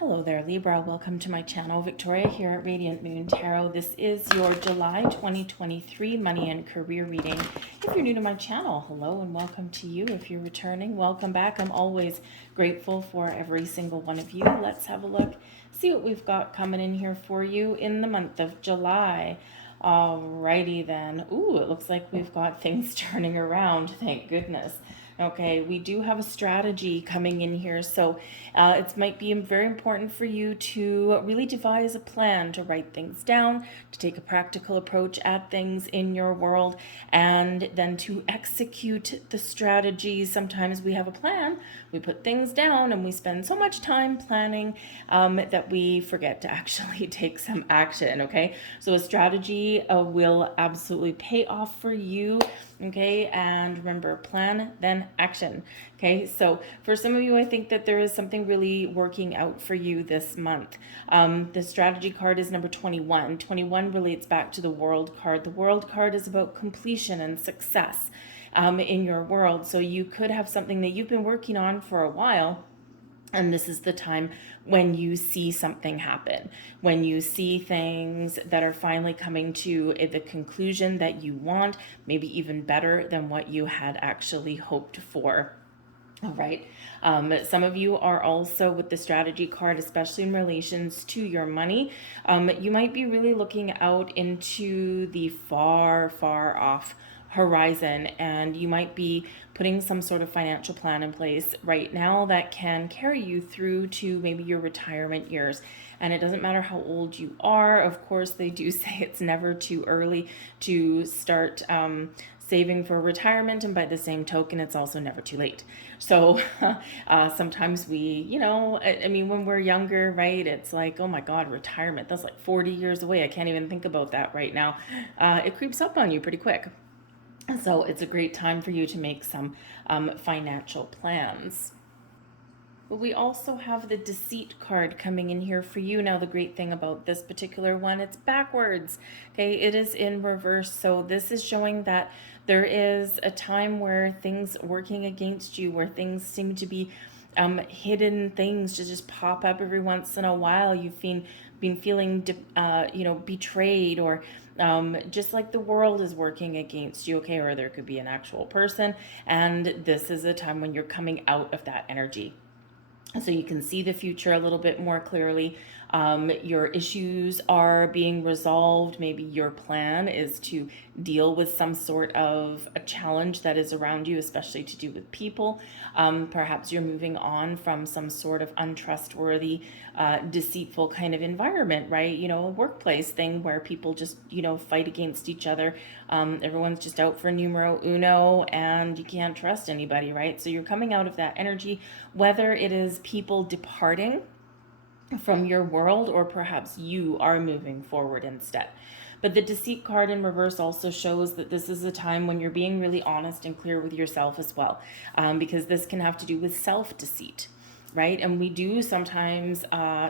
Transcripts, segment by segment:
Hello there, Libra. Welcome to my channel. Victoria here at Radiant Moon Tarot. This is your July 2023 money and career reading. If you're new to my channel, hello and welcome to you. If you're returning, welcome back. I'm always grateful for every single one of you. Let's have a look, see what we've got coming in here for you in the month of July. Alrighty then. Ooh, it looks like we've got things turning around. Thank goodness. Okay, we do have a strategy coming in here, so it might be very important for you to really devise a plan, to write things down, to take a practical approach at things in your world, and then to execute the strategy. Sometimes we have a plan, we put things down, and we spend so much time planning that we forget to actually take some action, okay? So a strategy will absolutely pay off for you. Okay, and remember, plan, then action. Okay, so for some of you, I think that there is something really working out for you this month. The strategy card is number 21. 21 relates back to the World card. The World card is about completion and success in your world. So you could have something that you've been working on for a while, and this is the time when you see something happen, when you see things that are finally coming to the conclusion that you want, maybe even better than what you had actually hoped for. All right. Some of you are also with the strategy card, especially in relations to your money. You might be really looking out into the far, far off horizon, and you might be putting some sort of financial plan in place right now that can carry you through to maybe your retirement years. And it doesn't matter how old you are. Of course, they do say it's never too early to start saving for retirement, and by the same token, it's also never too late. So sometimes we, I mean, when we're younger, right, it's like, oh my God, retirement, that's like 40 years away. I can't even think about that right now. It creeps up on you pretty quick. So it's a great time for you to make some financial plans. But we also have the Deceit card coming in here for you. Now, the great thing about this particular one, it's backwards. Okay, it is in reverse. So this is showing that there is a time where things working against you, where things seem to be hidden things to just pop up every once in a while. You've been feeling, betrayed, or just like the world is working against you, okay? Or there could be an actual person. And this is a time when you're coming out of that energy. So you can see the future a little bit more clearly. Your issues are being resolved. Maybe your plan is to deal with some sort of a challenge that is around you, especially to do with people. Perhaps you're moving on from some sort of untrustworthy, deceitful kind of environment, right? A workplace thing where people just, fight against each other. Everyone's just out for numero uno, and you can't trust anybody, right? So you're coming out of that energy, whether it is people departing from your world, or perhaps you are moving forward instead. But the Deceit card in reverse also shows that this is a time when you're being really honest and clear with yourself as well, because this can have to do with self-deceit, right? And we do sometimes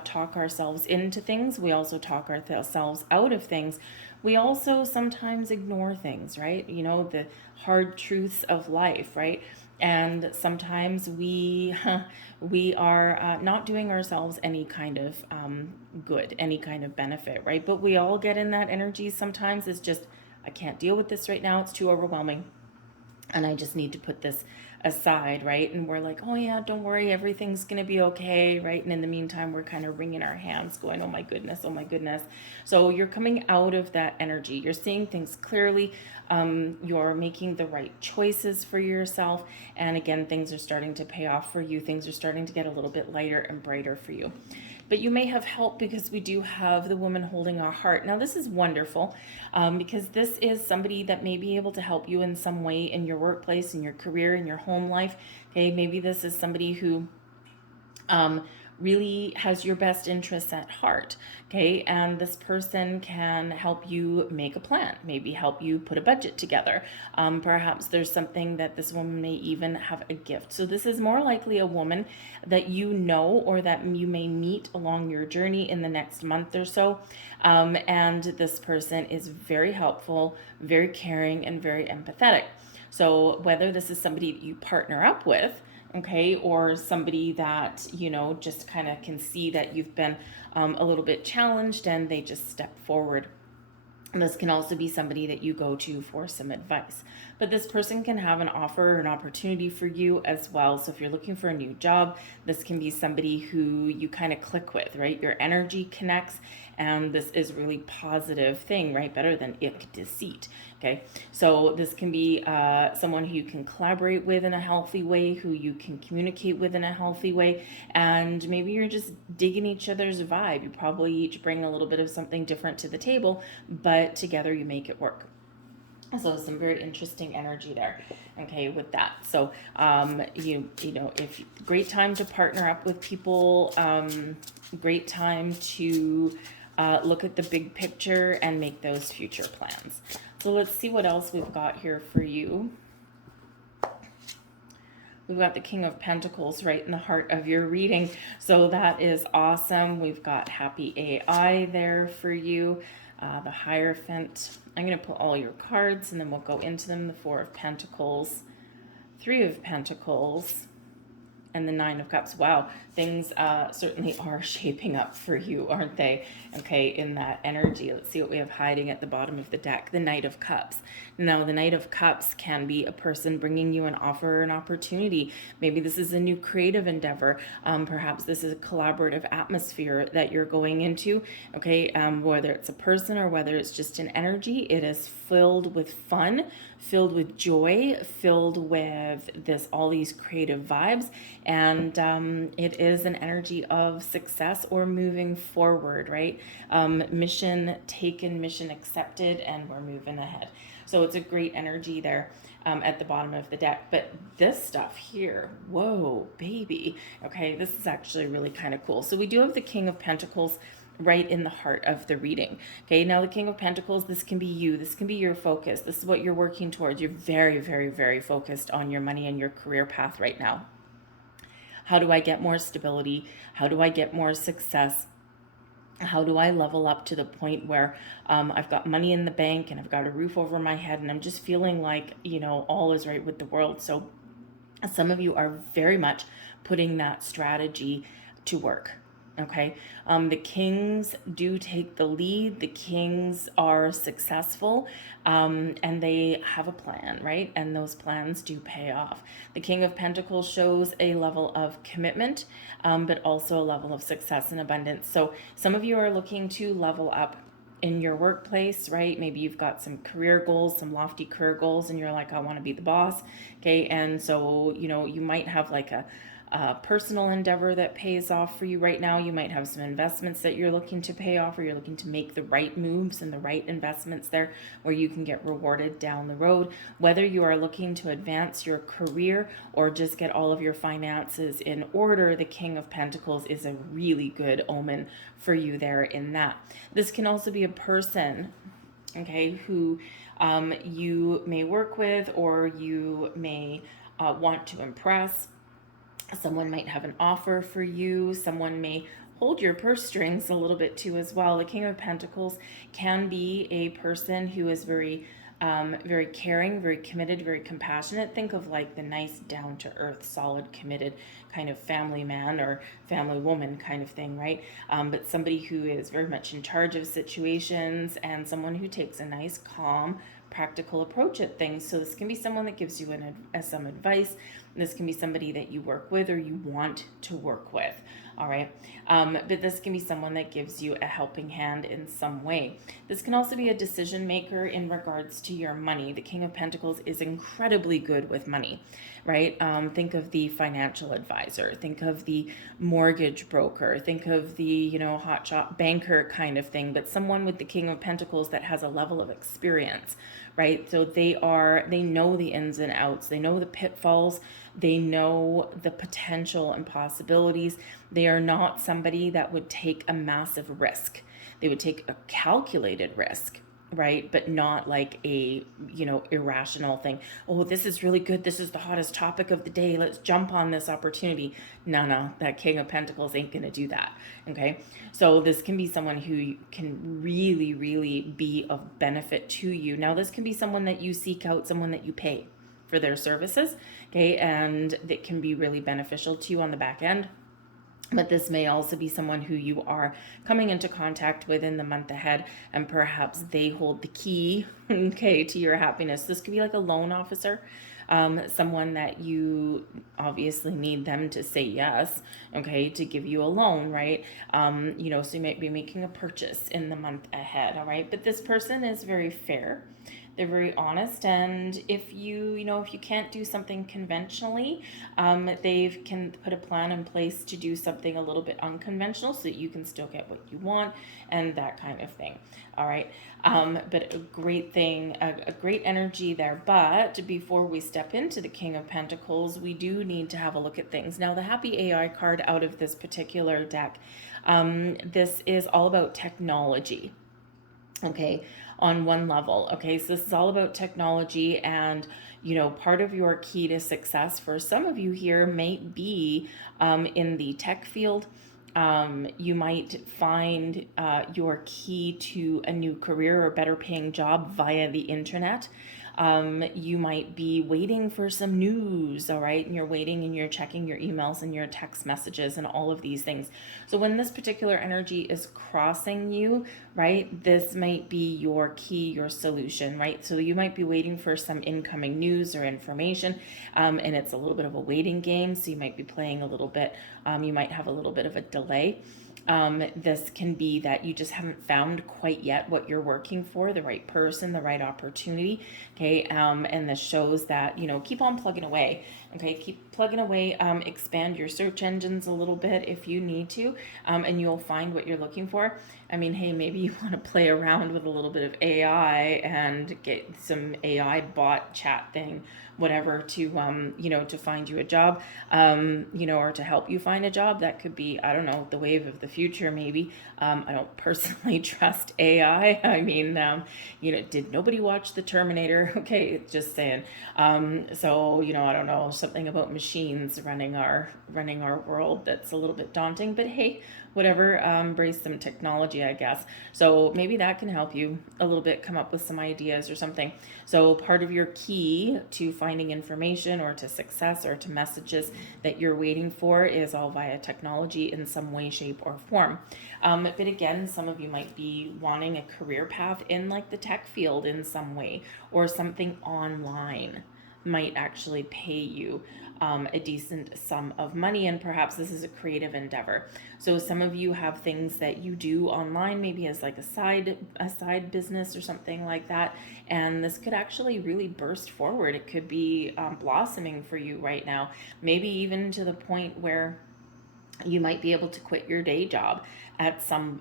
talk ourselves into things. We also talk ourselves out of things. We also sometimes ignore things, right? The hard truths of life, right? And sometimes we are not doing ourselves any kind of good, any kind of benefit, right? But we all get in that energy sometimes. It's just, I can't deal with this right now. It's too overwhelming, and I just need to put this aside, right? And we're like, oh yeah, don't worry, everything's gonna be okay, right? And in the meantime, we're kind of wringing our hands going, oh my goodness, oh my goodness. So you're coming out of that energy. You're seeing things clearly. You're making the right choices for yourself. And again, things are starting to pay off for you. Things are starting to get a little bit lighter and brighter for you. But you may have help, because we do have the woman holding our heart. Now, this is wonderful because this is somebody that may be able to help you in some way in your workplace, in your career, in your home life. Okay, maybe this is somebody who really has your best interests at heart, okay? And this person can help you make a plan, maybe help you put a budget together. Perhaps there's something that this woman may even have a gift. So this is more likely a woman that you know, or that you may meet along your journey in the next month or so. And this person is very helpful, very caring, and very empathetic. So whether this is somebody that you partner up with, okay, or somebody that, you know, just kind of can see that you've been a little bit challenged and they just step forward. And this can also be somebody that you go to for some advice. But this person can have an offer or an opportunity for you as well. So if you're looking for a new job, this can be somebody who you kind of click with, right? Your energy connects, and this is a really positive thing, right? Better than ick deceit. Okay, so this can be someone who you can collaborate with in a healthy way, who you can communicate with in a healthy way, and maybe you're just digging each other's vibe. You probably each bring a little bit of something different to the table, but together you make it work. So some very interesting energy there, okay, with that. So you know, if great time to partner up with people, great time to look at the big picture and make those future plans. So let's see what else we've got here for you. We've got the King of Pentacles right in the heart of your reading. So that is awesome. We've got Happy AI there for you. The Hierophant. I'm going to put all your cards and then we'll go into them. The Four of Pentacles, Three of Pentacles, and the Nine of Cups. Wow, things certainly are shaping up for you, aren't they? Okay, in that energy. Let's see what we have hiding at the bottom of the deck. The Knight of Cups. Now, the Knight of Cups can be a person bringing you an offer or an opportunity. Maybe this is a new creative endeavor. Perhaps this is a collaborative atmosphere that you're going into. Okay, whether it's a person or whether it's just an energy, it is filled with fun, filled with joy, filled with all these creative vibes, and it is an energy of success or moving forward, right? Mission taken, mission accepted, and we're moving ahead. So it's a great energy there at the bottom of the deck. But this stuff here, whoa, baby. Okay, this is actually really kind of cool. So we do have the King of Pentacles right in the heart of the reading. Okay, now the King of Pentacles, this can be you. This can be your focus. This is what you're working towards. You're very, very, very focused on your money and your career path right now. How do I get more stability? How do I get more success? How do I level up to the point where I've got money in the bank and I've got a roof over my head and I'm just feeling like, you know, all is right with the world. So some of you are very much putting that strategy to work. Okay, the Kings do take the lead. The Kings are successful, and they have a plan, right? And those plans do pay off. The King of Pentacles shows a level of commitment, but also a level of success and abundance. So some of you are looking to level up in your workplace, right? Maybe you've got some career goals, some lofty career goals, and you're like, I want to be the boss. Okay, and so, you know, you might have like a personal endeavor that pays off for you right now. You might have some investments that you're looking to pay off, or you're looking to make the right moves and the right investments there where you can get rewarded down the road. Whether you are looking to advance your career or just get all of your finances in order, the King of Pentacles is a really good omen for you there in that. This can also be a person, okay, who you may work with or you may want to impress. Someone might have an offer for you. Someone may hold your purse strings a little bit too as well. The King of Pentacles can be a person who is very very caring, very committed, very compassionate. Think of like the nice, down-to-earth, solid, committed kind of family man or family woman kind of thing, right? But somebody who is very much in charge of situations and someone who takes a nice, calm, practical approach at things. So this can be someone that gives you some advice. This can be somebody that you work with or you want to work with. All right. But this can be someone that gives you a helping hand in some way. This can also be a decision maker in regards to your money. The King of Pentacles is incredibly good with money, right? Think of the financial advisor, think of the mortgage broker, think of the, you know, hotshot banker kind of thing, but someone with the King of Pentacles that has a level of experience, right? So they know the ins and outs, they know the pitfalls, they know the potential and possibilities. They are not somebody that would take a massive risk. They would take a calculated risk, right? But not like a, you know, irrational thing. Oh, this is really good. This is the hottest topic of the day. Let's jump on this opportunity. No, that King of Pentacles ain't going to do that. Okay. So this can be someone who can really, really be of benefit to you. Now, this can be someone that you seek out, someone that you pay. for their services, okay, and that can be really beneficial to you on the back end. But this may also be someone who you are coming into contact with in the month ahead, and perhaps they hold the key, okay, to your happiness. This could be like a loan officer, someone that you obviously need them to say yes, okay, to give you a loan, right? So you might be making a purchase in the month ahead, all right? But this person is very fair. They're very honest, and if you can't do something conventionally, they can put a plan in place to do something a little bit unconventional so that you can still get what you want and that kind of thing. All right. But a great thing, a great energy there. But before we step into the King of Pentacles, we do need to have a look at things. Now, the Happy AI card out of this particular deck, this is all about technology. Okay, on one level. Okay, so this is all about technology, and part of your key to success for some of you here may be in the tech field. You might find your key to a new career or better paying job via the internet. You might be waiting for some news, all right? And you're waiting and you're checking your emails and your text messages and all of these things. So when this particular energy is crossing you, right, this might be your key, your solution, right? So you might be waiting for some incoming news or information, and it's a little bit of a waiting game. So you might be playing a little bit, you might have a little bit of a delay. This can be that you just haven't found quite yet what you're working for, the right person, the right opportunity. Okay. And this shows that, keep on plugging away. Okay. Keep plugging away, expand your search engines a little bit if you need to, and you'll find what you're looking for. I mean, hey, maybe you want to play around with a little bit of AI and get some AI bot chat thing, whatever, to to find you a job, or to help you find a job. That could be, I don't know, the wave of the future, maybe. I don't personally trust AI. I mean, did nobody watch The Terminator? Okay, just saying. So, I don't know, something about machines running our world that's a little bit daunting, but hey, whatever, embrace some technology, I guess. So maybe that can help you a little bit come up with some ideas or something. So part of your key to finding information or to success or to messages that you're waiting for is all via technology in some way, shape, or form. But again, some of you might be wanting a career path in like the tech field in some way, or something online might actually pay you a decent sum of money, and perhaps this is a creative endeavor. So some of you have things that you do online, maybe as like a side business or something like that, and this could actually really burst forward. It could be blossoming for you right now, maybe even to the point where you might be able to quit your day job at some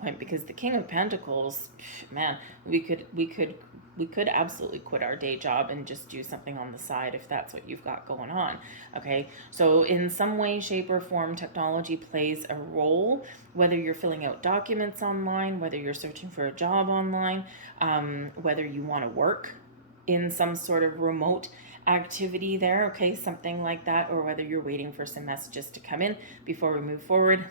point, because the King of Pentacles, man, we could absolutely quit our day job and just do something on the side if that's what you've got going on. Okay, so in some way, shape, or form, technology plays a role, whether you're filling out documents online, whether you're searching for a job online, whether you want to work in some sort of remote activity there, okay, something like that, or whether you're waiting for some messages to come in before we move forward.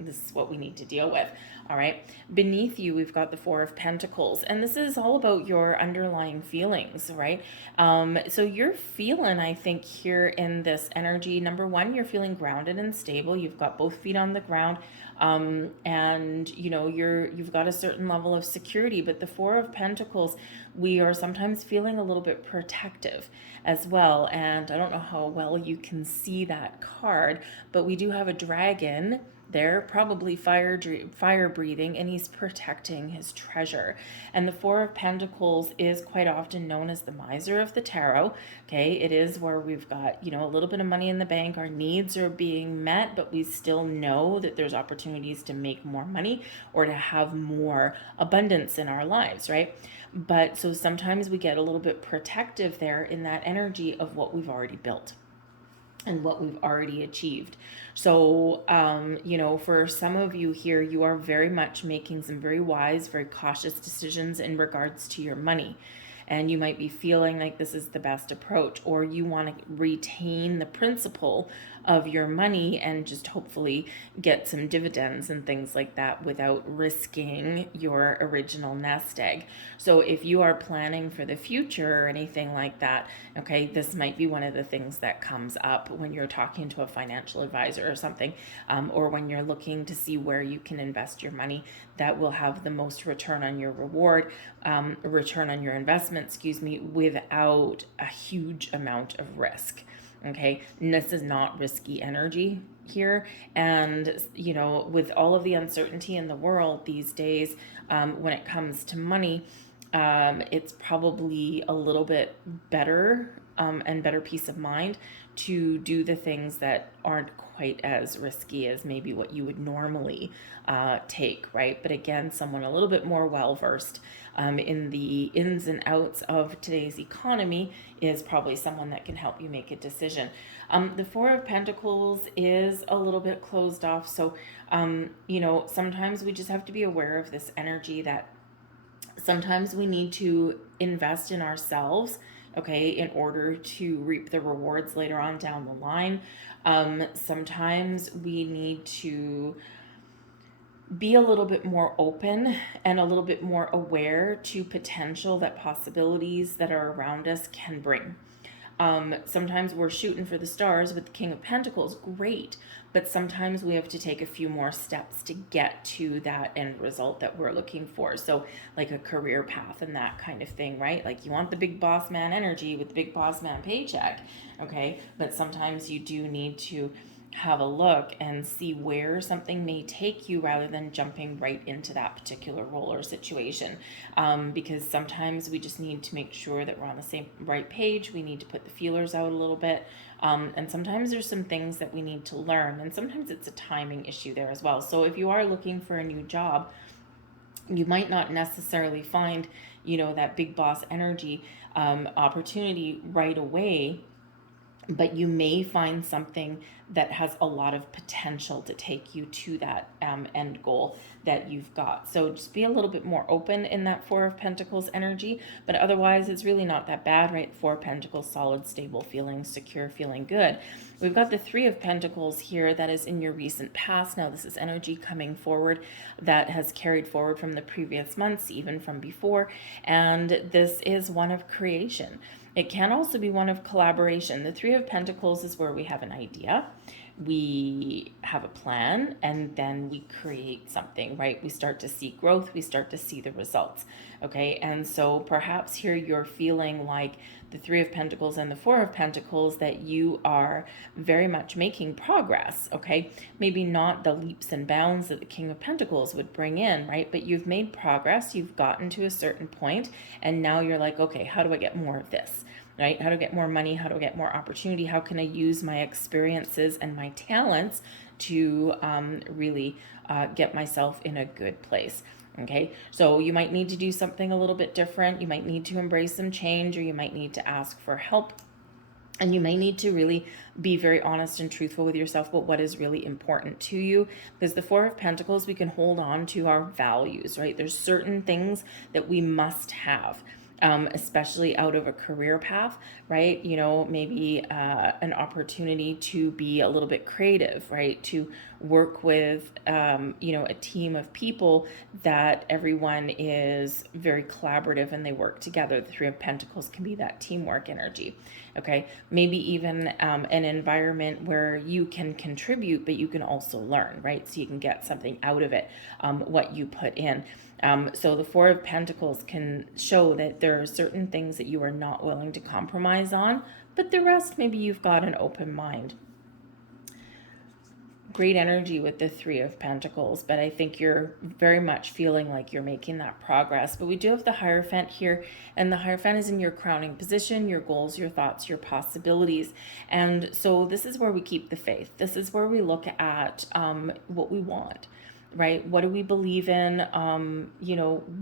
This is what we need to deal with. All right. Beneath you, we've got the Four of Pentacles, and this is all about your underlying feelings, right? So you're feeling, I think, here in this energy, number one, you're feeling grounded and stable. You've got both feet on the ground, and you've got a certain level of security. But the Four of Pentacles, we are sometimes feeling a little bit protective as well. And I don't know how well you can see that card, but we do have a dragon there, probably fire breathing, and he's protecting his treasure. And the Four of Pentacles is quite often known as the miser of the tarot. Okay, it is where we've got, a little bit of money in the bank, our needs are being met, but we still know that there's opportunities to make more money or to have more abundance in our lives, right? But so sometimes we get a little bit protective there in that energy of what we've already built and what we've already achieved. So, for some of you here, you are very much making some very wise, very cautious decisions in regards to your money. and you might be feeling like this is the best approach, or you want to retain the principle of your money and just hopefully get some dividends and things like that without risking your original nest egg. So if you are planning for the future or anything like that, okay, this might be one of the things that comes up when you're talking to a financial advisor or something, or when you're looking to see where you can invest your money that will have the most return on your return on your investment, without a huge amount of risk. Okay, and this is not risky energy here. And, with all of the uncertainty in the world these days, when it comes to money, it's probably a little bit better and better peace of mind to do the things that aren't quite as risky as maybe what you would normally take, right? But again, someone a little bit more well-versed in the ins and outs of today's economy is probably someone that can help you make a decision. The Four of Pentacles is a little bit closed off. So, sometimes we just have to be aware of this energy that sometimes we need to invest in ourselves, okay, in order to reap the rewards later on down the line. Sometimes we need to be a little bit more open and a little bit more aware to potential that possibilities that are around us can bring. Sometimes we're shooting for the stars with the King of Pentacles, great, but sometimes we have to take a few more steps to get to that end result that we're looking for. So like a career path and that kind of thing, right? Like you want the big boss man energy with the big boss man paycheck, okay? But sometimes you do need to have a look and see where something may take you rather than jumping right into that particular role or situation, because sometimes we just need to make sure that we're on the same right page. We need to put the feelers out a little bit, and sometimes there's some things that we need to learn, and sometimes it's a timing issue there as well. So if you are looking for a new job, you might not necessarily find that big boss energy opportunity right away, but you may find something that has a lot of potential to take you to that end goal that you've got. So just be a little bit more open in that Four of Pentacles energy, but otherwise it's really not that bad, right? Four of Pentacles, solid, stable, feeling secure, feeling good. We've got the Three of Pentacles here that is in your recent past. Now this is energy coming forward that has carried forward from the previous months, even from before, and this is one of creation. It can also be one of collaboration. The Three of Pentacles is where we have an idea, we have a plan, and then we create something, right? We start to see growth, we start to see the results, okay? And so perhaps here you're feeling like the Three of Pentacles and the Four of Pentacles that you are very much making progress, okay? Maybe not the leaps and bounds that the King of Pentacles would bring in, right? But you've made progress, you've gotten to a certain point, and now you're like, okay, how do I get more of this? Right? How to get more money, how to get more opportunity, how can I use my experiences and my talents to really get myself in a good place. Okay, so you might need to do something a little bit different. You might need to embrace some change, or you might need to ask for help. And you may need to really be very honest and truthful with yourself about what is really important to you, because the Four of Pentacles, we can hold on to our values, right? There's certain things that we must have. Especially out of a career path, right? Maybe an opportunity to be a little bit creative, right? To work with, a team of people that everyone is very collaborative and they work together. The Three of Pentacles can be that teamwork energy, okay? Maybe even an environment where you can contribute, but you can also learn, right? So you can get something out of it, what you put in. So the Four of Pentacles can show that there are certain things that you are not willing to compromise on, but the rest, maybe you've got an open mind. Great energy with the Three of Pentacles, but I think you're very much feeling like you're making that progress. But we do have the Hierophant here, and the Hierophant is in your crowning position, your goals, your thoughts, your possibilities. And so this is where we keep the faith. This is where we look at what we want. Right? What do we believe in?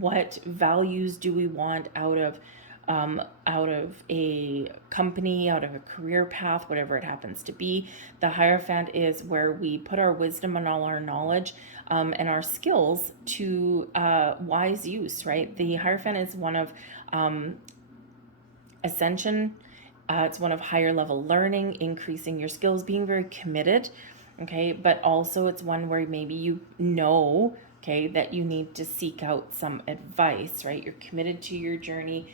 What values do we want out of a company, out of a career path, whatever it happens to be? The Hierophant is where we put our wisdom and all our knowledge and our skills to wise use, right? The Hierophant is one of ascension. It's one of higher level learning, increasing your skills, being very committed. Okay. But also it's one where maybe you know, okay, that you need to seek out some advice, right? You're committed to your journey.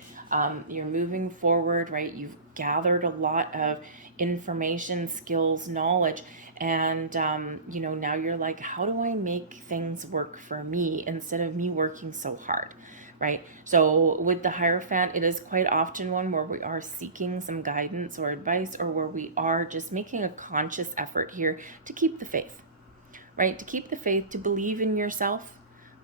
You're moving forward, right? You've gathered a lot of information, skills, knowledge, and now you're like, how do I make things work for me instead of me working so hard, right? So with the Hierophant, it is quite often one where we are seeking some guidance or advice, or where we are just making a conscious effort here to keep the faith, right? To keep the faith, to believe in yourself,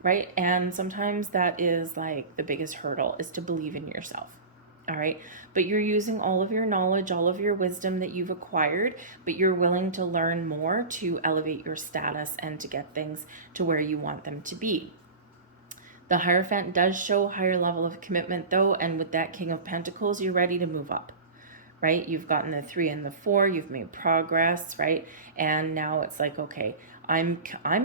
right? And sometimes that is like the biggest hurdle, is to believe in yourself. All right. But you're using all of your knowledge, all of your wisdom that you've acquired, but you're willing to learn more to elevate your status and to get things to where you want them to be. The Hierophant does show a higher level of commitment though, and with that King of Pentacles, you're ready to move up, right? You've gotten the 3 and the 4, you've made progress, right? And now it's like, okay, I'm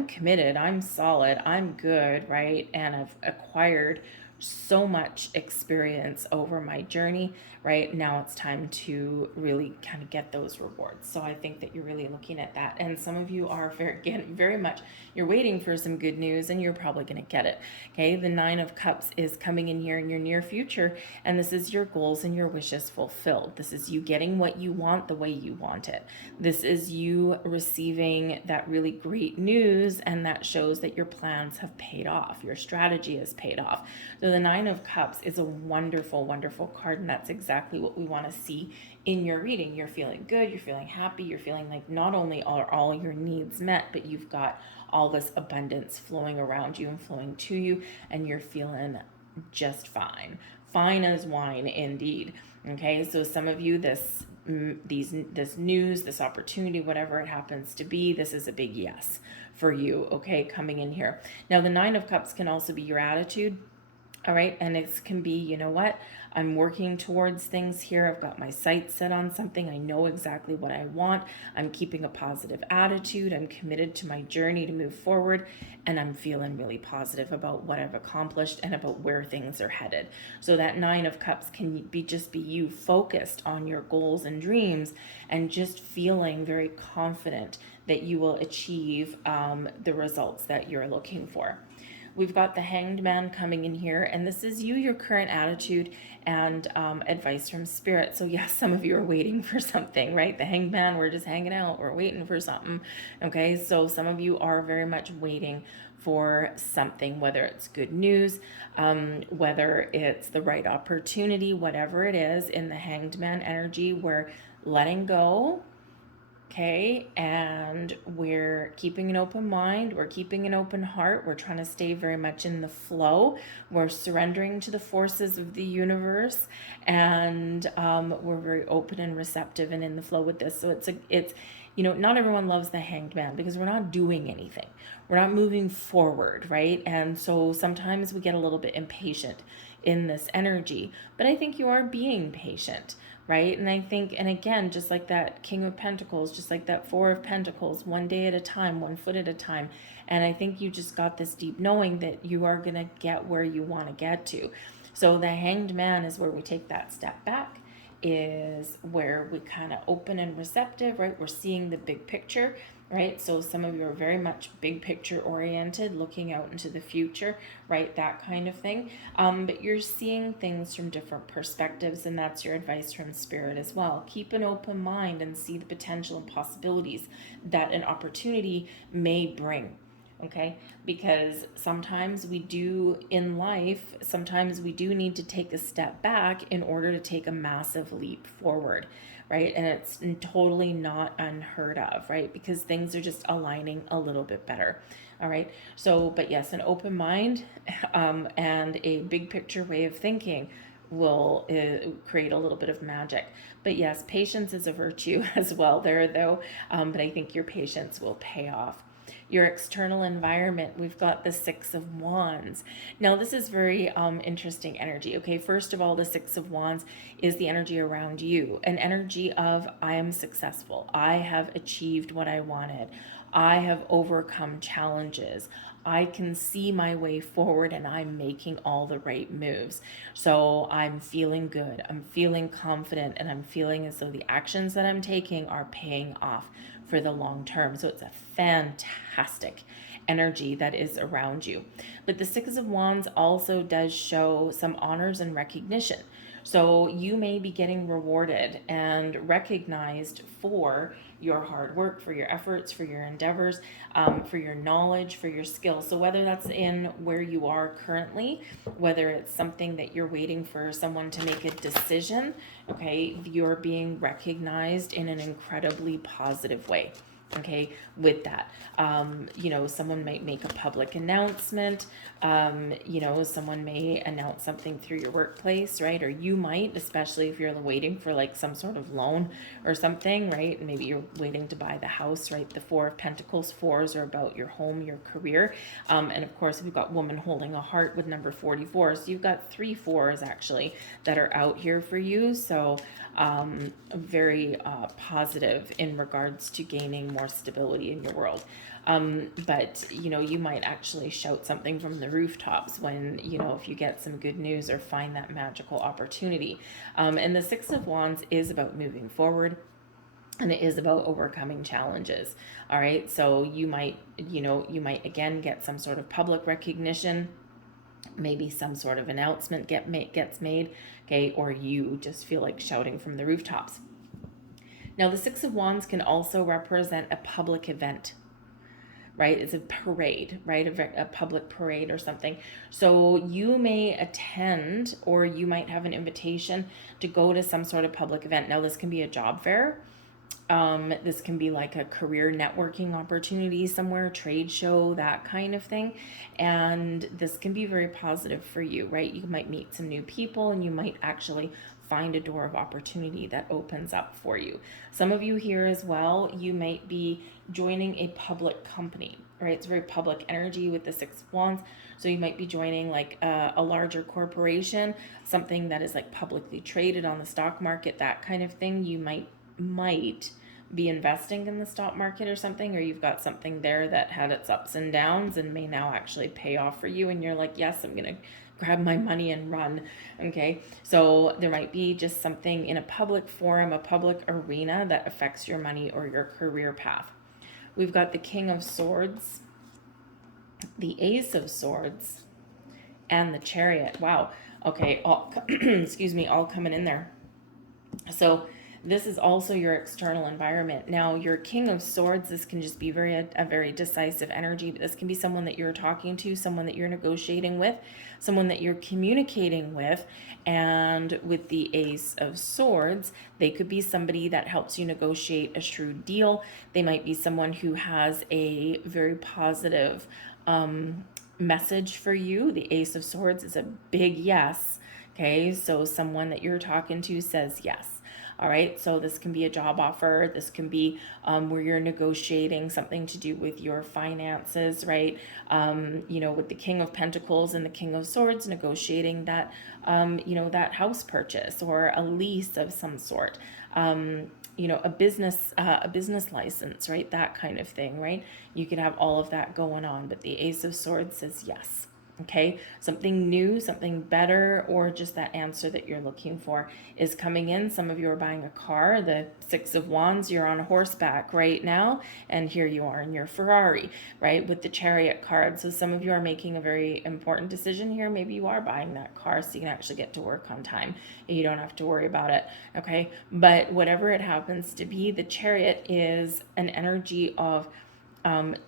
committed, I'm solid, I'm good, right? And I've acquired so much experience over my journey, right? Now it's time to really kind of get those rewards. So I think that you're really looking at that. And some of you are very much, you're waiting for some good news, and you're probably going to get it. Okay. The 9 of Cups is coming in here in your near future. And this is your goals and your wishes fulfilled. This is you getting what you want the way you want it. This is you receiving that really great news, and that shows that your plans have paid off. Your strategy has paid off. So the 9 of Cups is a wonderful, wonderful card, and that's exactly what we want to see in your reading. You're feeling good, you're feeling happy, you're feeling like not only are all your needs met, but you've got all this abundance flowing around you and flowing to you, and you're feeling just fine. Fine as wine indeed. Okay, so some of you, this news, this opportunity, whatever it happens to be, this is a big yes for you, okay, coming in here. Now the 9 of Cups can also be your attitude. All right. And it can be, you know what? I'm working towards things here. I've got my sights set on something. I know exactly what I want. I'm keeping a positive attitude. I'm committed to my journey to move forward. And I'm feeling really positive about what I've accomplished and about where things are headed. So that 9 of Cups can just be you focused on your goals and dreams, and just feeling very confident that you will achieve the results that you're looking for. We've got the Hanged Man coming in here, and this is you, your current attitude, and advice from Spirit. So yes, some of you are waiting for something, right? The Hanged Man, we're just hanging out, we're waiting for something. Okay, so some of you are very much waiting for something, whether it's good news, whether it's the right opportunity, whatever it is. In the Hanged Man energy, we're letting go. Okay, and we're keeping an open mind, we're keeping an open heart, we're trying to stay very much in the flow, we're surrendering to the forces of the universe, and we're very open and receptive and in the flow with this. So it's not everyone loves the Hanged Man, because we're not doing anything, we're not moving forward, right? And so sometimes we get a little bit impatient in this energy, but I think you are being patient, right? And I think, and again, just like that King of Pentacles, just like that 4 of Pentacles, one day at a time, one foot at a time. And I think you just got this deep knowing that you are going to get where you want to get to. So the Hanged Man is where we take that step back, is where we kind of open and receptive, right? We're seeing the big picture, right? So some of you are very much big picture oriented, looking out into the future, right? That kind of thing. But you're seeing things from different perspectives, and that's your advice from Spirit as well. Keep an open mind and see the potential and possibilities that an opportunity may bring. Okay, because sometimes we do in life, sometimes we do need to take a step back in order to take a massive leap forward, right? And it's totally not unheard of, right? Because things are just aligning a little bit better. All right. So, but yes, an open mind and a big picture way of thinking will create a little bit of magic. But yes, patience is a virtue as well there, though. But I think your patience will pay off. Your external environment, we've got the 6 of Wands. Now, this is very interesting energy. Okay, first of all, the 6 of Wands is the energy around you, an energy of I am successful. I have achieved what I wanted. I have overcome challenges. I can see my way forward and I'm making all the right moves. So I'm feeling good. I'm feeling confident, and I'm feeling as though the actions that I'm taking are paying off for the long term. So it's a fantastic energy that is around you. But the Six of Wands also does show some honors and recognition. So you may be getting rewarded and recognized for your hard work, for your efforts, for your endeavors, for your knowledge, for your skills. So whether that's in where you are currently, whether it's something that you're waiting for someone to make a decision, okay, you're being recognized in an incredibly positive way. Okay, with that, someone might make a public announcement. Someone may announce something through your workplace, right? Or you might, especially if you're waiting for like some sort of loan or something, right? And maybe you're waiting to buy the house, right? The Four of Pentacles, fours are about your home, your career. And of course, we've got woman holding a heart with number 44. So you've got 3 4s actually that are out here for you. So very positive in regards to gaining more stability in your world. But you might actually shout something from the rooftops when, if you get some good news or find that magical opportunity. And the Six of Wands is about moving forward, and it is about overcoming challenges. All right. So you might again get some sort of public recognition, maybe some sort of announcement gets made, okay, or you just feel like shouting from the rooftops. Now, the Six of Wands can also represent a public event, right? It's a parade, right? A public parade or something. So you may attend, or you might have an invitation to go to some sort of public event. Now, this can be a job fair. This can be like a career networking opportunity somewhere, trade show, that kind of thing. And this can be very positive for you, right? You might meet some new people, and you might actually find a door of opportunity that opens up for you. Some of you here as well, you might be joining a public company, right? It's very public energy with the Six of Wands. So you might be joining like a larger corporation, something that is like publicly traded on the stock market, that kind of thing. You might be investing in the stock market or something, or you've got something there that had its ups and downs and may now actually pay off for you, and you're like, yes, I'm gonna grab my money and run. Okay, so there might be just something in a public forum, a public arena that affects your money or your career path. We've got the King of Swords, the Ace of Swords, and the Chariot. Wow. Okay, excuse me, all coming in there. So this is also your external environment. Now, your King of Swords, this can just be a very decisive energy, but this can be someone that you're talking to, someone that you're negotiating with, someone that you're communicating with. And with the Ace of Swords, they could be somebody that helps you negotiate a shrewd deal. They might be someone who has a very positive message for you. The Ace of Swords is a big yes. Okay, so someone that you're talking to says yes. All right, so this can be a job offer. This can be where you're negotiating something to do with your finances, right? With the King of Pentacles and the King of Swords, negotiating that, that house purchase or a lease of some sort. A business license, right? That kind of thing, right? You could have all of that going on, but the Ace of Swords says yes. Okay, something new, something better, or just that answer that you're looking for is coming in. Some of you are buying a car. The Six of Wands, you're on horseback right now, and here you are in your Ferrari, right, with the Chariot card. So some of you are making a very important decision here. Maybe you are buying that car so you can actually get to work on time. You don't have to worry about it, okay? But whatever it happens to be, the Chariot is an energy of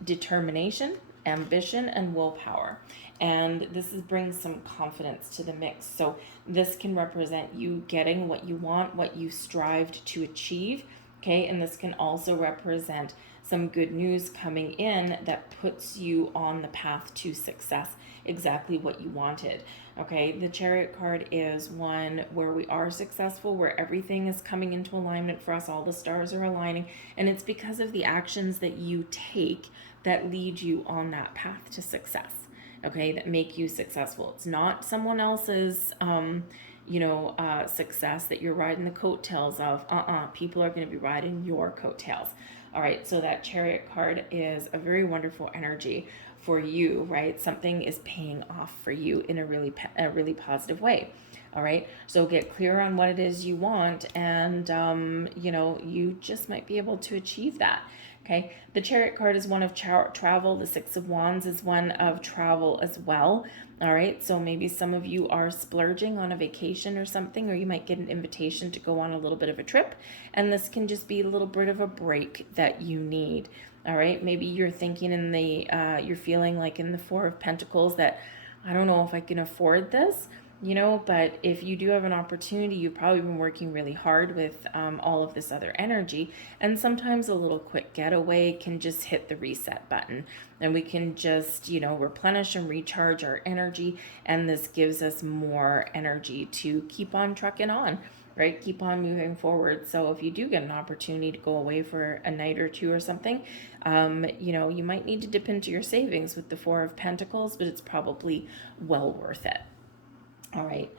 determination, ambition, and willpower. And this brings some confidence to the mix. So this can represent you getting what you want, what you strived to achieve. Okay, and this can also represent some good news coming in that puts you on the path to success, exactly what you wanted. Okay, the Chariot card is one where we are successful, where everything is coming into alignment for us, all the stars are aligning, and it's because of the actions that you take that lead you on that path to success. Okay, that make you successful. It's not someone else's success that you're riding the coattails of. People are going to be riding your coattails. All right, so that Chariot card is a very wonderful energy for you, right? Something is paying off for you in a really positive way. All right, so get clear on what it is you want, and you just might be able to achieve that. Okay, the Chariot card is one of travel. The Six of Wands is one of travel as well. All right, so maybe some of you are splurging on a vacation or something, or you might get an invitation to go on a little bit of a trip, and this can just be a little bit of a break that you need. All right, maybe you're thinking you're feeling like in the Four of Pentacles that I don't know if I can afford this, but if you do have an opportunity, you've probably been working really hard with all of this other energy, and sometimes a little quick getaway can just hit the reset button, and we can just, replenish and recharge our energy, and this gives us more energy to keep on trucking on, right? Keep on moving forward. So if you do get an opportunity to go away for a night or two or something, you might need to dip into your savings with the Four of Pentacles, but it's probably well worth it. All right.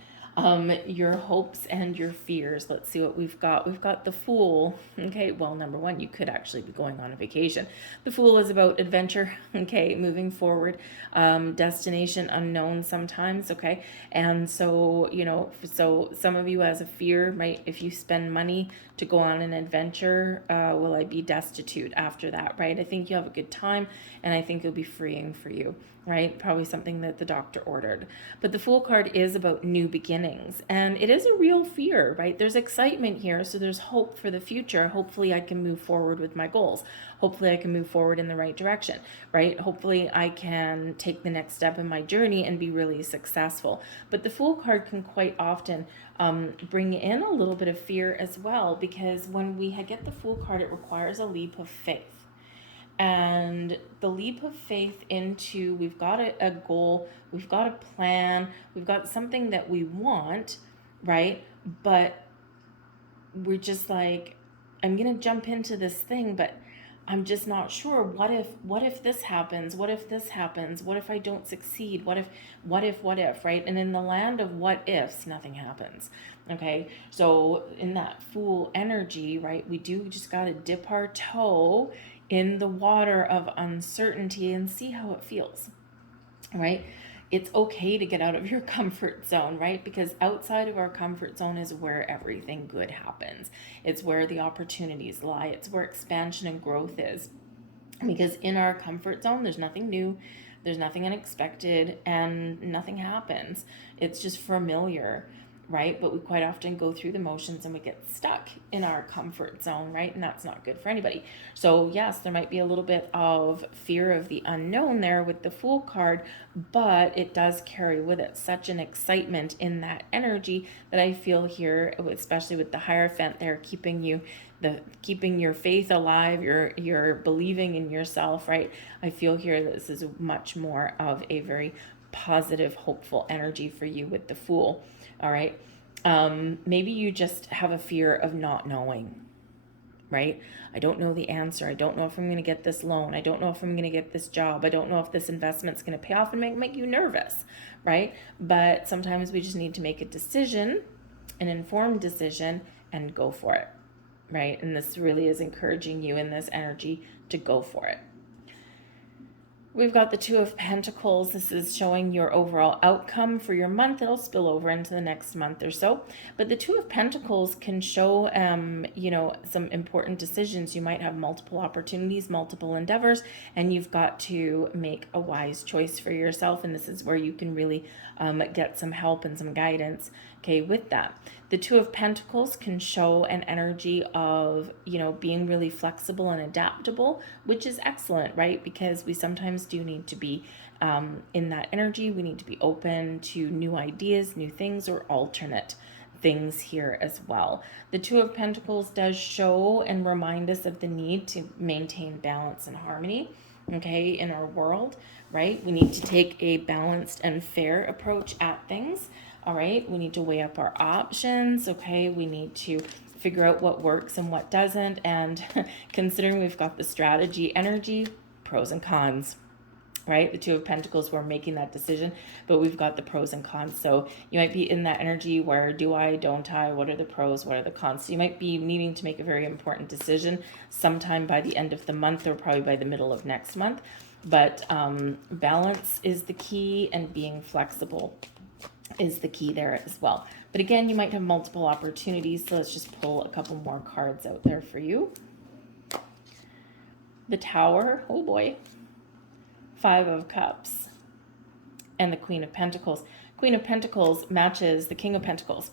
Your hopes and your fears. Let's see what we've got. We've got the Fool. Okay. Well, number one, you could actually be going on a vacation. The Fool is about adventure. Okay. Moving forward. Destination unknown sometimes. Okay. And so, so some of you as a fear might, if you spend money to go on an adventure, will I be destitute after that? Right. I think you have a good time, and I think it'll be freeing for you. Right? Probably something that the doctor ordered. But the Fool card is about new beginnings, and it is a real fear, right? There's excitement here, so there's hope for the future. Hopefully I can move forward with my goals. Hopefully I can move forward in the right direction, right? Hopefully I can take the next step in my journey and be really successful. But the Fool card can quite often bring in a little bit of fear as well, because when we get the Fool card, it requires a leap of faith. And the leap of faith into, we've got a goal, we've got a plan, we've got something that we want, right? But we're just like, I'm going to jump into this thing, but I'm just not sure. What if this happens? What if this happens? What if I don't succeed? What if, right? And in the land of what ifs, nothing happens. Okay. So in that Fool energy, right, we just got to dip our toe in the water of uncertainty and see how it feels, right? It's okay to get out of your comfort zone, right? Because outside of our comfort zone is where everything good happens. It's where the opportunities lie. It's where expansion and growth is. Because in our comfort zone, there's nothing new, there's nothing unexpected, and nothing happens. It's just familiar, right? But we quite often go through the motions and we get stuck in our comfort zone, right? And that's not good for anybody. So yes, there might be a little bit of fear of the unknown there with the Fool card, but it does carry with it such an excitement in that energy that I feel here, especially with the Hierophant there, keeping your faith alive, you're believing in yourself, right? I feel here that this is much more of a very positive, hopeful energy for you with the Fool. All right. Maybe you just have a fear of not knowing, right? I don't know the answer. I don't know if I'm going to get this loan. I don't know if I'm going to get this job. I don't know if this investment's going to pay off and make you nervous, right? But sometimes we just need to make a decision, an informed decision, and go for it, right? And this really is encouraging you in this energy to go for it. We've got the Two of Pentacles. This is showing your overall outcome for your month. It'll spill over into the next month or so. But the Two of Pentacles can show, some important decisions. You might have multiple opportunities, multiple endeavors, and you've got to make a wise choice for yourself. And this is where you can really get some help and some guidance, okay, with that. The Two of Pentacles can show an energy of, being really flexible and adaptable, which is excellent, right? Because we sometimes do need to be in that energy. We need to be open to new ideas, new things, or alternate things here as well. The Two of Pentacles does show and remind us of the need to maintain balance and harmony, okay, in our world, right? We need to take a balanced and fair approach at things. All right, we need to weigh up our options, okay? We need to figure out what works and what doesn't, and considering we've got the strategy energy, pros and cons. right? The Two of Pentacles, we're making that decision, but we've got the pros and cons. So you might be in that energy where do I, don't I, what are the pros, what are the cons? So you might be needing to make a very important decision sometime by the end of the month or probably by the middle of next month. But balance is the key, and being flexible is the key there as well. But again, you might have multiple opportunities, so let's just pull a couple more cards out there for you. The Tower, oh boy. Five of Cups and the Queen of Pentacles. Queen of Pentacles matches the King of Pentacles.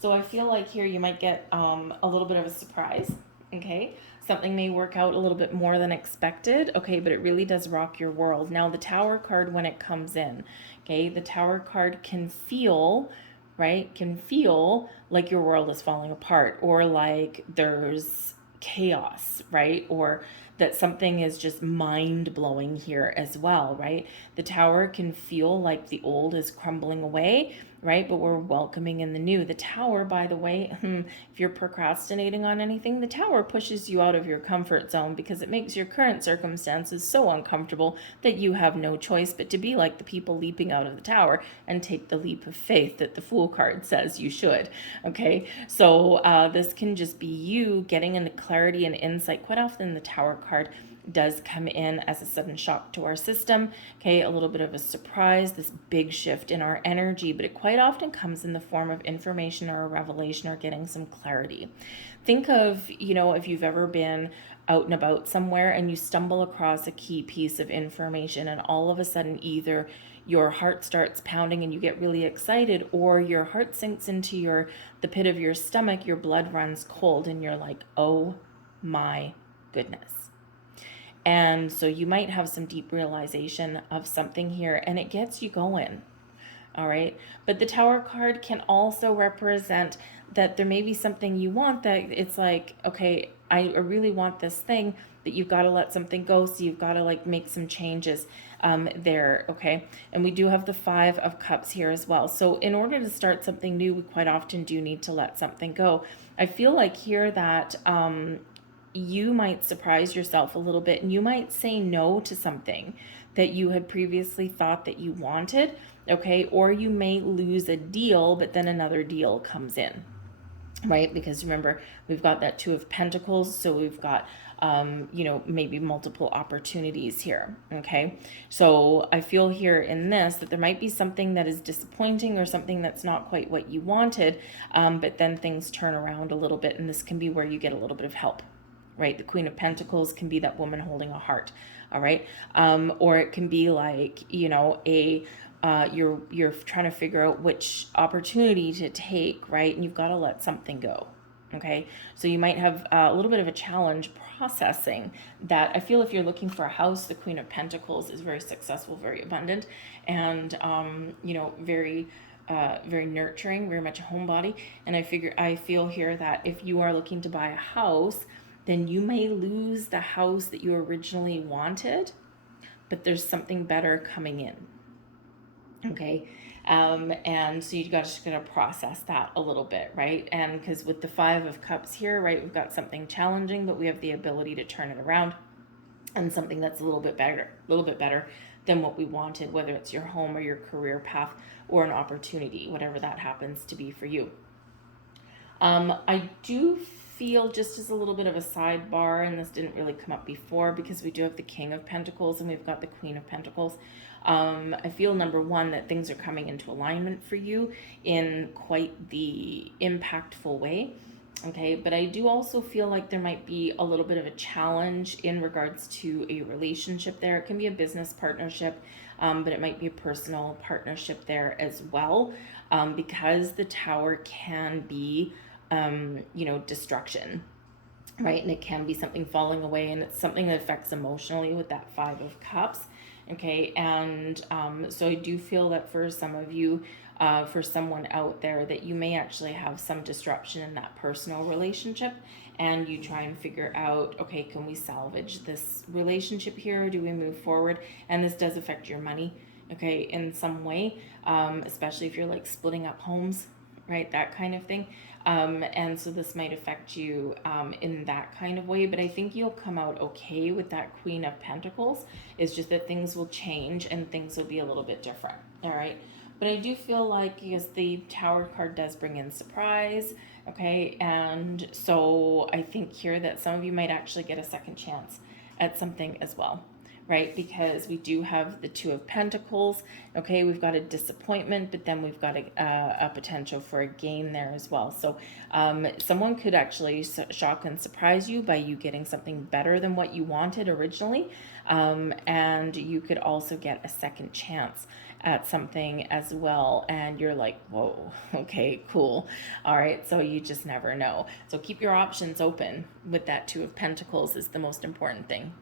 So I feel like here you might get a little bit of a surprise, okay? Something may work out a little bit more than expected, okay, but it really does rock your world. Now, the Tower card, when it comes in, okay, the Tower card can feel, right, can feel like your world is falling apart, or like there's chaos, right? Or that something is just mind-blowing here as well, right? The Tower can feel like the old is crumbling away, right? But we're welcoming in the new. The Tower, by the way, if you're procrastinating on anything, the Tower pushes you out of your comfort zone because it makes your current circumstances so uncomfortable that you have no choice but to be like the people leaping out of the tower and take the leap of faith that the Fool card says you should, okay? So this can just be you getting into clarity and insight. Quite often the Tower card does come in as a sudden shock to our system, okay, a little bit of a surprise, this big shift in our energy, but it quite often comes in the form of information or a revelation or getting some clarity. Think of, you know, if you've ever been out and about somewhere and you stumble across a key piece of information and all of a sudden either your heart starts pounding and you get really excited, or your heart sinks into the pit of your stomach, your blood runs cold and you're like, oh my goodness. And so you might have some deep realization of something here and it gets you going. All right. But the Tower card can also represent that there may be something you want that it's like, okay, I really want this thing, but you've got to let something go. So you've got to like make some changes there. Okay. And we do have the Five of Cups here as well. So in order to start something new, we quite often do need to let something go. I feel like here that you might surprise yourself a little bit and you might say no to something that you had previously thought that you wanted, okay? Or you may lose a deal, but then another deal comes in, right? Because remember, we've got that Two of Pentacles, so we've got, you know, maybe multiple opportunities here, okay? So I feel here in this that there might be something that is disappointing or something that's not quite what you wanted, but then things turn around a little bit, and this can be where you get a little bit of help, right? The Queen of Pentacles can be that woman holding a heart, all right? Or it can be like, you know, you're trying to figure out which opportunity to take, right? And you've got to let something go, okay? So you might have a little bit of a challenge processing that. I feel if you're looking for a house, the Queen of Pentacles is very successful, very abundant, and, you know, very nurturing, very much a homebody. And I feel here that if you are looking to buy a house, then you may lose the house that you originally wanted, but there's something better coming in, okay? And so you just got to process that a little bit, right? And because with the Five of Cups here, right, we've got something challenging, but we have the ability to turn it around and something that's a little bit better than what we wanted, whether it's your home or your career path or an opportunity, whatever that happens to be for you. I do feel, just as a little bit of a sidebar, and this didn't really come up before because we do have the King of Pentacles and we've got the Queen of Pentacles. I feel, number one, that things are coming into alignment for you in quite the impactful way. Okay, but I do also feel like there might be a little bit of a challenge in regards to a relationship there. It can be a business partnership, but it might be a personal partnership there as well, because the Tower can be, you know, destruction, right? And it can be something falling away, and it's something that affects emotionally with that Five of Cups, okay? And so I do feel that for some of you, for someone out there, that you may actually have some disruption in that personal relationship, and you try and figure out, okay, can we salvage this relationship here, or do we move forward? And this does affect your money, okay, in some way, especially if you're like splitting up homes, right, that kind of thing. And so this might affect you in that kind of way, but I think you'll come out okay with that Queen of Pentacles. It's just that things will change and things will be a little bit different. All right. But I do feel like, because the Tower card does bring in surprise, okay? And so I think here that some of you might actually get a second chance at something as well, right? Because we do have the Two of Pentacles, okay? We've got a disappointment, but then we've got a potential for a gain there as well. So someone could actually shock and surprise you by you getting something better than what you wanted originally. And you could also get a second chance at something as well, and you're like, whoa, okay, cool. All right, so you just never know. So keep your options open with that Two of Pentacles is the most important thing.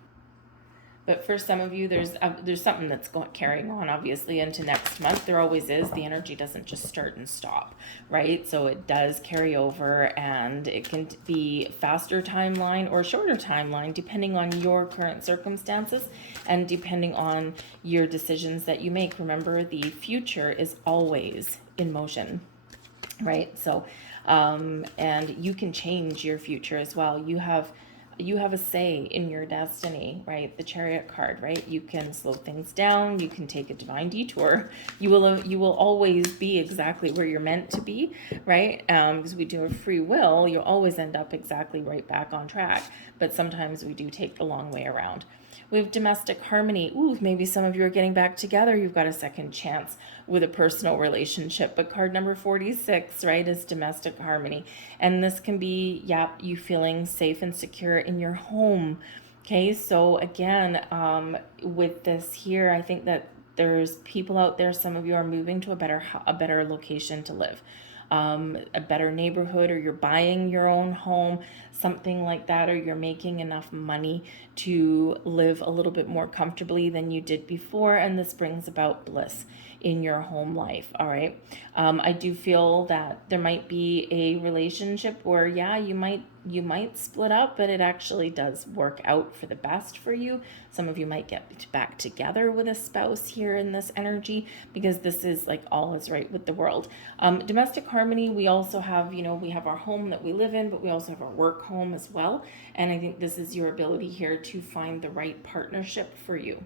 But for some of you, there's something that's carrying on, obviously, into next month. There always is. The energy doesn't just start and stop, right? So it does carry over, and it can be faster timeline or shorter timeline, depending on your current circumstances and depending on your decisions that you make. Remember, the future is always in motion, right? So, and you can change your future as well. You have a say in your destiny, right? The Chariot card, right? You can slow things down. You can take a divine detour. You will always be exactly where you're meant to be, right? Because we do have free will. You'll always end up exactly right back on track. But sometimes we do take the long way around. We have domestic harmony. Ooh, maybe some of you are getting back together. You've got a second chance with a personal relationship. But card number 46, right, is domestic harmony. And this can be, you feeling safe and secure in your home. Okay, so again, with this here, I think that there's people out there, some of you are moving to a better location to live. A better neighborhood, or you're buying your own home, something like that, or you're making enough money to live a little bit more comfortably than you did before, and this brings about bliss in your home life. All right. I do feel that there might be a relationship where, you might split up, but it actually does work out for the best for you. Some of you might get back together with a spouse here in this energy, because this is like all is right with the world. Domestic harmony, we also have, we have our home that we live in, but we also have our work home as well. And I think this is your ability here to find the right partnership for you.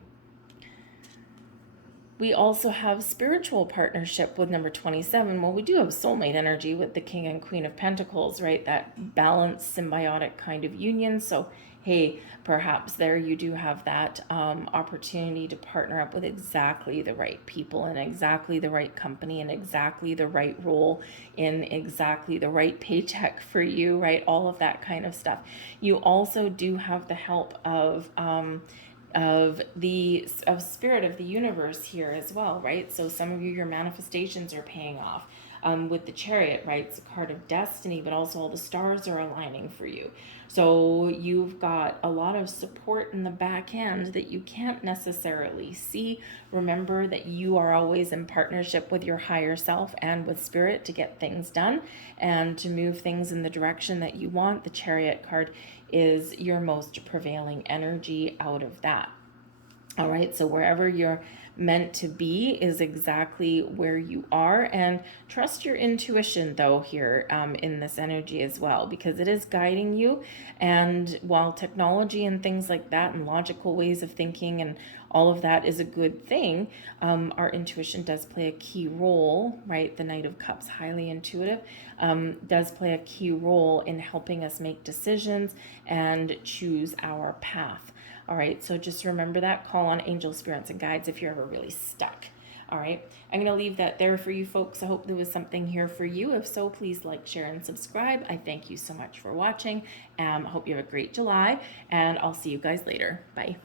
We also have spiritual partnership with number 27. Well, we do have soulmate energy with the King and Queen of Pentacles, right? That balanced, symbiotic kind of union. So, hey, perhaps there you do have that opportunity to partner up with exactly the right people and exactly the right company and exactly the right role in exactly the right paycheck for you, right? All of that kind of stuff. You also do have the help of spirit of the universe here as well, right? So some of you, your manifestations are paying off. With the Chariot, right? It's a card of destiny, but also all the stars are aligning for you. So you've got a lot of support in the back end that you can't necessarily see. Remember that you are always in partnership with your higher self and with spirit to get things done and to move things in the direction that you want. The Chariot card is your most prevailing energy out of that. All right, so wherever you're meant to be is exactly where you are, and trust your intuition though here in this energy as well, because it is guiding you. And while technology and things like that and logical ways of thinking and all of that is a good thing, our intuition does play a key role, right? The Knight of Cups, highly intuitive, does play a key role in helping us make decisions and choose our path. All right, so just remember that. Call on angel spirits and guides if you're ever really stuck. All right, I'm going to leave that there for you folks. I hope there was something here for you. If so, please like, share, and subscribe. I thank you so much for watching. I hope you have a great July, and I'll see you guys later. Bye.